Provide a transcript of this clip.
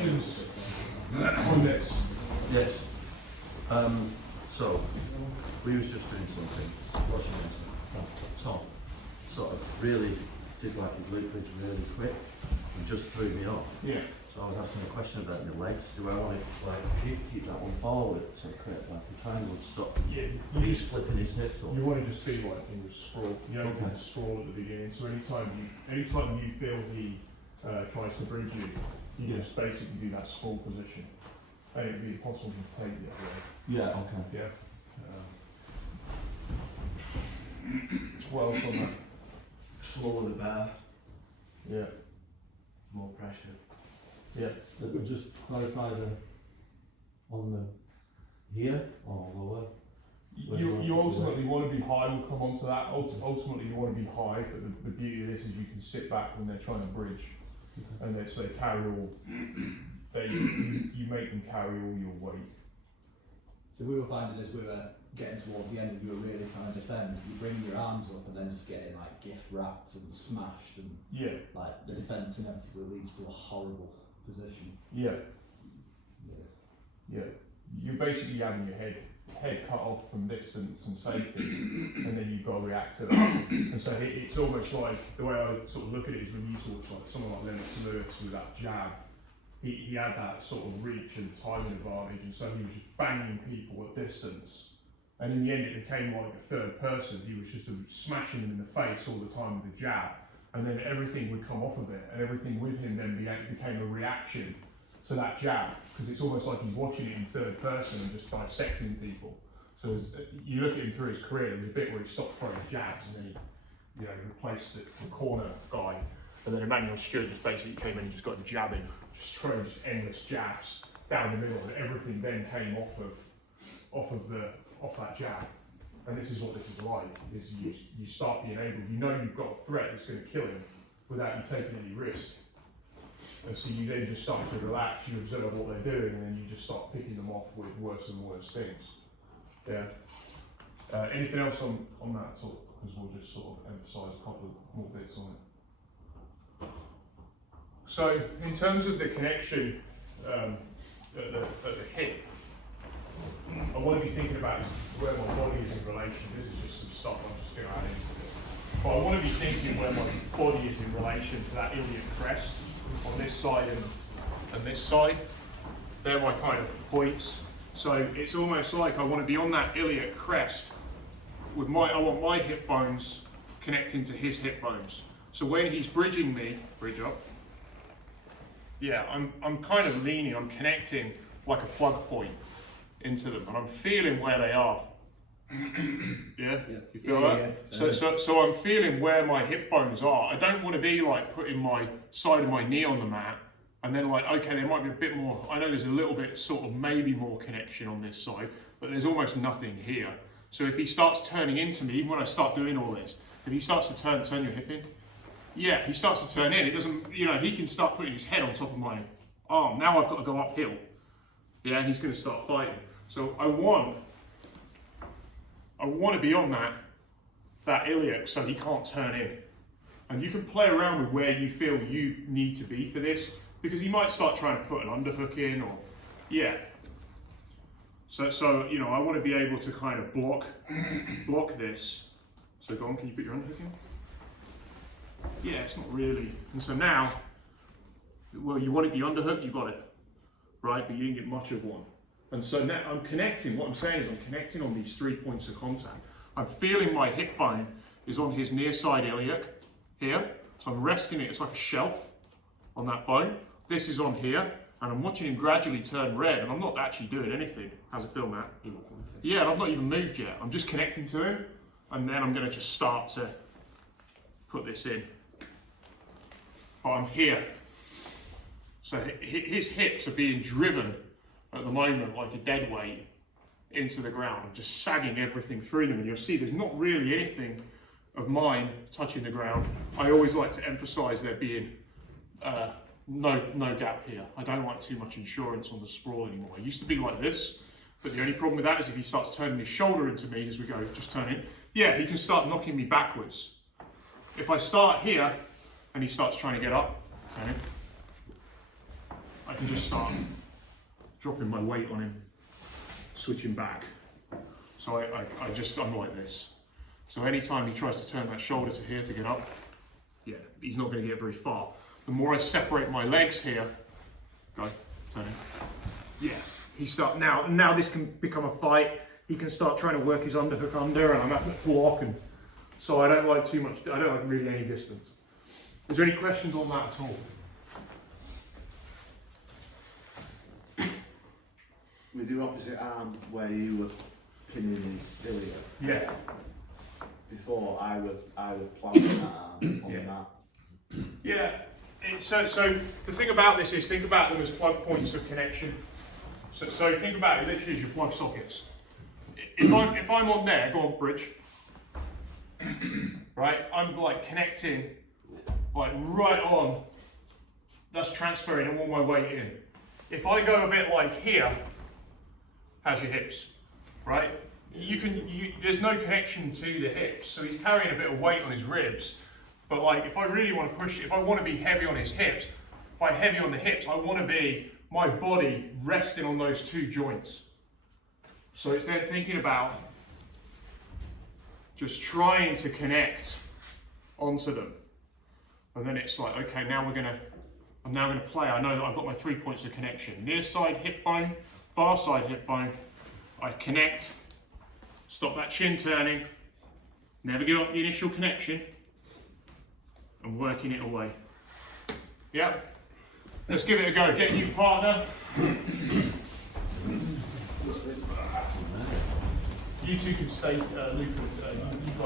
questions on this? Yes. So, we was just doing something, watching this. Tom sort of really did like his loop bridge really quick and just threw me off. Yeah. So I was asking a question about the legs. Do I want to like keep that one forward to create like a triangle stop? Yeah. He's flipping his hips up. You want to just be like in the sprawl. You don't want to sprawl at the beginning. So anytime you feel he tries to bridge you, you just basically do that sprawl position, and it'd be impossible to take the other way. Yeah. Okay. Yeah. What else on that? Slower the bar, Yeah. more pressure. Yeah. But we just clarify on the here or lower. You ultimately want to be high. We'll come on to that. Ultimately, you want to be high, but the beauty of this is you can sit back when they're trying to bridge, and they carry all. You make them carry all your weight. So we were finding as we were getting towards the end and you were really trying to defend, you bring your arms up and then just getting like gift wrapped and smashed, and like the defence inevitably leads to a horrible position. Yeah. You're basically having your head cut off from distance and safety, and then you've got to react to that. And so it's almost like, the way I sort of look at it is when you sort of like someone like Lennox Lewis with that jab, he had that sort of reach and timing advantage, and so he was just banging people at distance. And in the end, it became like a third person. He was just smashing them in the face all the time with the jab, and then everything would come off of it, and everything with him then became a reaction to that jab, because it's almost like he's watching it in third person and just dissecting people. So you look at him through his career, there's a bit where he stopped throwing jabs and then he replaced it with the corner guy, and then Emmanuel Stewart just basically came in and just got him jabbing, just throwing just endless jabs down the middle, and everything then came off that jab. And this is what this is like, is you start being able, you've got a threat that's going to kill him without you taking any risk. And so you then just start to relax, you observe what they're doing, and then you just start picking them off with worse and worse things. Yeah. Anything else on that sort? Because we'll just sort of emphasise a couple of more bits on it. So in terms of the connection at the hip, I want to be thinking about where my body is in relation. This is just some stuff I'm just going to add into it. But I want to be thinking where my body is in relation to that iliac crest on this side and this side. They're my kind of points. So it's almost like I want to be on that iliac crest with I want my hip bones connecting to his hip bones. So when he's bridging me, bridge up. Yeah, I'm kind of leaning, I'm connecting like a plug point into them, and I'm feeling where they are. Yeah? You feel that? Yeah. So I'm feeling where my hip bones are. I don't want to be like putting my side of my knee on the mat and then like, okay, there might be a bit more, I know there's a little bit sort of maybe more connection on this side, but there's almost nothing here. So if he starts turning into me, even when I start doing all this, if he starts to turn your hip in, yeah, he starts to turn in. It doesn't, he can start putting his head on top of my arm. Now I've got to go uphill. Yeah, and he's going to start fighting. So I want to be on that iliac so he can't turn in. And you can play around with where you feel you need to be for this, because he might start trying to put an underhook in, or yeah. So I want to be able to kind of block this. So go on, can you put your underhook in? Yeah, it's not really. And so now, well, you wanted the underhook, you got it, right? But you didn't get much of one. And so now I'm connecting, what I'm saying is I'm connecting on these 3 points of contact. I'm feeling my hip bone is on his near side iliac here. So I'm resting it, it's like a shelf on that bone. This is on here, and I'm watching him gradually turn red, and I'm not actually doing anything. How's it feel, Matt? Yeah, and I've not even moved yet. I'm just connecting to him, and then I'm gonna just start to put this in. But I'm here. So his hips are being driven at the moment like a dead weight into the ground. I'm just sagging everything through them, and you'll see there's not really anything of mine touching the ground. I always like to emphasise there being no gap here. I don't like too much insurance on the sprawl anymore. It used to be like this, but the only problem with that is if he starts turning his shoulder into me as we go, just turn in, yeah, he can start knocking me backwards. If I start here and he starts trying to get up, turn in, I can just start dropping my weight on him, switching back. So I'm like this. So anytime he tries to turn that shoulder to here to get up, yeah, he's not going to get very far. The more I separate my legs here, go, turn in. Yeah, now this can become a fight. He can start trying to work his underhook under, and I'm having to block, and so I don't like too much. I don't like really any distance. Is there any questions on that at all? With your opposite arm where you were pinning Iliac. Yeah. Before I would plant that arm on that. Yeah. So the thing about this is, think about them as plug points of connection. So think about it literally as your plug sockets. If I'm on there, go on bridge. Right, I'm like connecting, like right on. That's transferring all my weight in. If I go a bit like here, how's your hips, right? There's no connection to the hips, so he's carrying a bit of weight on his ribs. But like, if I really want to push it, if I want to be heavy on his hips, by heavy on the hips, I want to be my body resting on those two joints. So it's then thinking about just trying to connect onto them. And then it's like, okay, I'm now gonna play. I know that I've got my 3 points of connection. Near side hip bone, far side hip bone. I connect, stop that chin turning, never give up the initial connection, and working it away. Yep. Let's give it a go. Get a new partner. You two can stay, Luke, you guys